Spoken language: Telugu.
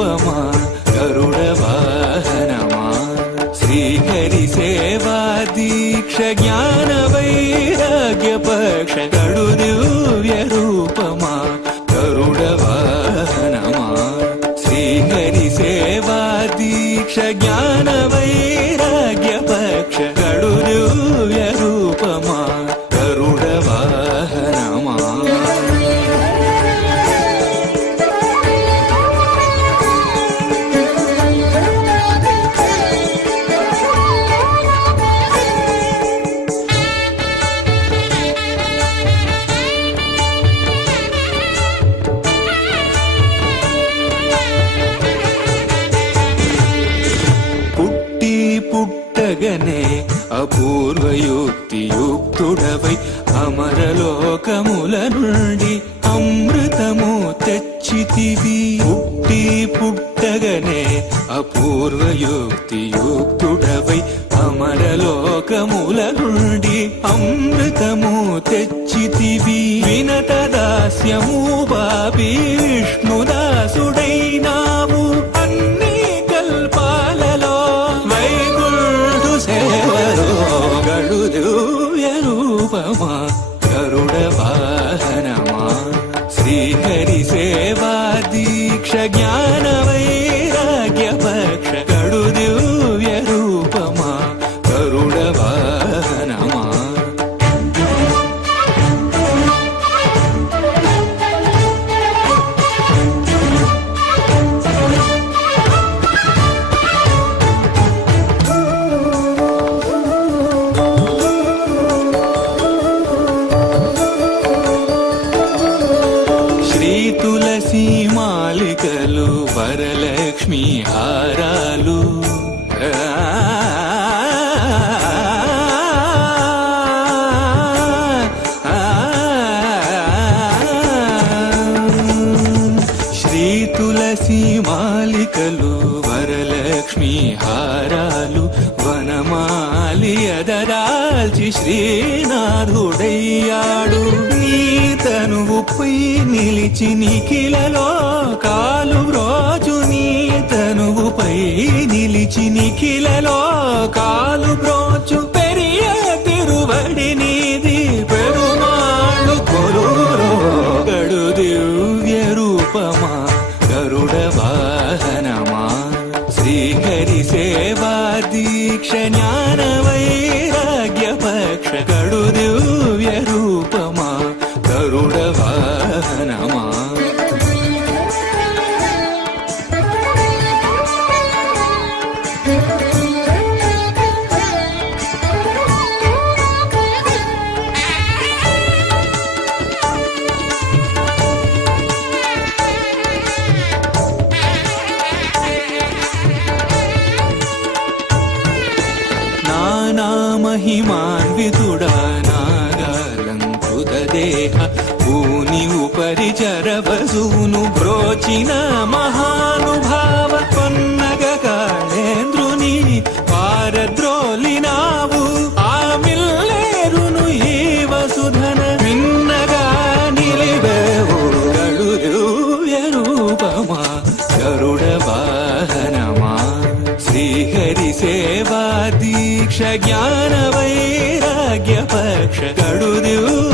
రూపమా గరుడ వాహనమా శ్రీహరి సేవా దీక్ష జ్ఞాన వైరాగ్య పక్ష గడు దివ్య రూపమా గరుడ వాహనమా శ్రీహరి సేవా దీక్ష జ్ఞాన వైరాగ్య పక్ష గడు దివ్య రూపమా గరుడ వాహనమా పుట్టగనే అపూర్వయుక్తియుక్తుడవై అమరలోకముల నుండి అమృతము తెచ్చితివి పుట్టగనే అపూర్వయుక్తియుక్తుడవై అమరలోకముల నుండి అమృతము తెచ్చితివి వినత దాస్యము బాబి విష్ణుదాసుడైనావు అన్ని కల్పాలలో వైకుంఠు సేవలో గడు దివ్య రూపమా గరుడ వాహనమా శ్రీహరి సేవా దీక్ష జ్ఞాన వైరాగ్య పక్ష గడు దివ్య రూపమా గరుడ వాహనమా తులసి మాలికలు వరలక్ష్మి హారాలు శ్రీ తులసి మాలికలు వరలక్ష్మి హారాలు వనమాలి అదరాల్చి శ్రీనాథుడయ్యాడు నీ తనువుపై నిలిచి నిఖిలలో కాలు రోజు నీ తనువుపై నిలిచి నిఖిలలో కాలు బ్రోచు పెరియ తిరువడి నీది పెరుమాళ్ళు కొలురో గడు దివ్య రూపమా గరుడ వాహనమా శ్రీహరి సేవా దీక్ష జ్ఞాన వైరాగ్య పక్ష గడు దివ్య రూపమా గరుడ వాహనమా మహిమాన్వితుడా నాగాలంకృత దేహ భూని ఉపరి చరవసూను బ్రోచిన మహానుభావ పన్నగ కాళేంద్రుని పారద్రోలినావు ఆ మిల్లేరును ఈ వసుధన విన్నగా నిలివేవు గడు దివ్య రూపమా గరుడ వాహనమా శ్రీహరి సేవా దీక్ష జ్ఞాన వైరాగ్య పక్ష గడు దివ్య